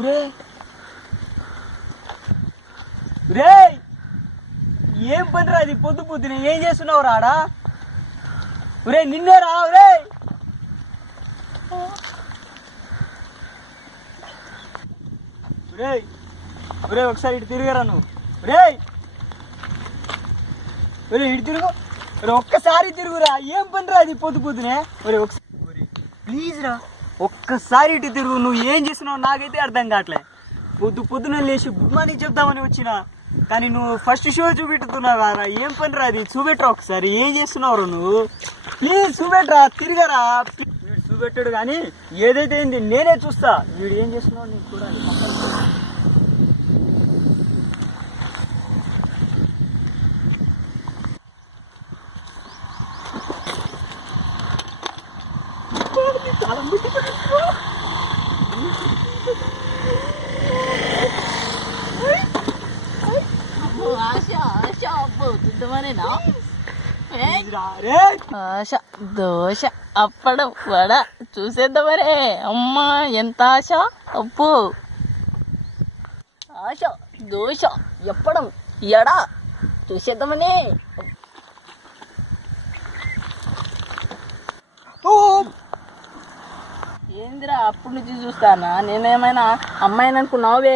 రే. రే ఏం పనిరా అది పొద్దు పొద్దున? ఏం చేస్తున్నావు రాడా? ఒరే నిన్నే రా ఒరే ఒరే ఒరే ఒకసారి ఇటు తిరిగరా నువ్వు. ఒరే ఒరే ఇటు తిరుగు. ఒరే ఒక్కసారి తిరుగురా. ఏం పనిరా అది పొద్దు పొద్దునే? ఒరే ఒకసారి ప్లీజ్ రా. ఒక్కసారి ఇటు తిరుగు నువ్వు ఏం చేసినావు నాకైతే అర్థం కావట్లే. పొద్దు పొద్దున లేచి గుడ్ మార్నింగ్ చెప్దామని వచ్చిన. కానీ నువ్వు ఫస్ట్ షో చూపెట్టుతున్నావు రా ఏం పని రా అది? చూపెట్టరా ఒకసారి ఏం చేస్తున్నావు నువ్వు? ప్లీజ్ చూపెట్టరా తిరగరా. వీడు చూపెట్టాడు కానీ ఏదైతే ఏంది నేనే చూస్తా. వీడు ఏం చేస్తున్నావు నీకు చూడాలి ఆశ ఆశ అబ్బో ఆశ దోశ అప్పడం వడ చూసేద్దామరే అమ్మా ఎంత ఆశ అప్పు ఆశ దోశ ఎప్పడం ఎడ చూసేద్దామని ఏందిరా అప్పటి నుంచి చూస్తానా? నేనేమైనా అమ్మాయిని అనుకున్నావే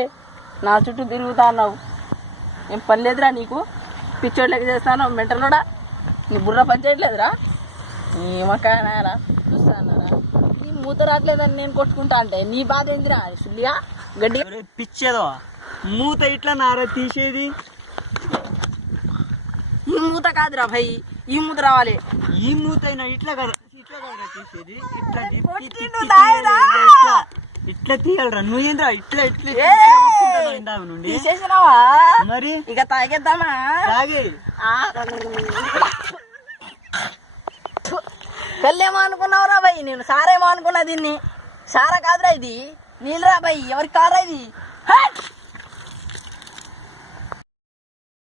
నా చుట్టూ తిరుగుతా అన్నావు. ఏం పని లేదురా నీకు? పిచ్చోడు లెక్క చేస్తాను మెంటలోడా? నీ బుర్ర పని చేయట్లేదురా? నీ మకాయనారా చూస్తానరా. నీ మూత రావట్లేదని నేను కొట్టుకుంటా అంటే నీ బాధ ఏందిరా సుల్లియా? గడ్డి పిచ్చేదో. మూత ఇట్లా నారా తీసేది? ఈ మూత కాదురా భయ్. ఈ మూత రావాలి. ఈ మూత అయినా ఇట్లా కదా. తీసేది. ఇట్లా తిప్పి తీయాలరా. నువ్వేంద్రా ఇట్లా ఇట్లా ఇట్లా ఇందాక నుండి. తీసేసినావా? మరి? ఇక తాగేద్దామా? తాగే. ఆ. పెళ్ళేమో అనుకున్నావురా భయ్ నేను సారేమో అనుకున్నా దీన్ని. సారా కాదురా ఇది. నీళ్ళరా భయ్ ఎవరి కారా ఇది!